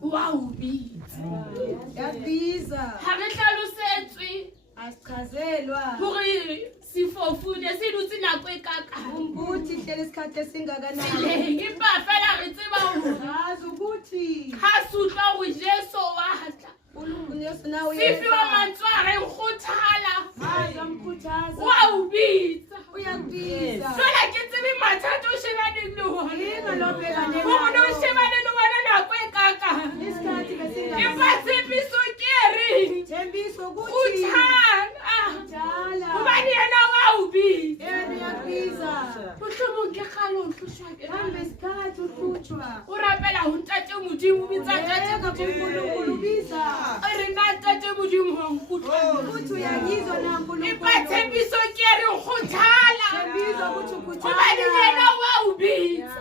Wow, bitsa. Ha re hlalosetswe. Hore sifofune se dutse nako e kaka. Empa fela re tseba hore ha sutlwa ho Jesu wa hatla. Sifiwa mantswe a re nkgothala. Wow, bitsa. Jwale ke tsebe mathata o shebaneng le ona. Hore o shebane le ona nako e kaka. Empa tshepiso ke reng? Kgothala. Hobane yena wow, bitsa. Mohlomong ke kgale o hloshwa ke o rapela ho ntate Modimo bitsa ntate Modimo. Re na ntate Modimo wa nkutlwa. Empa tshepiso ke reng? Kgothala. Hobane yena wow, bitsa.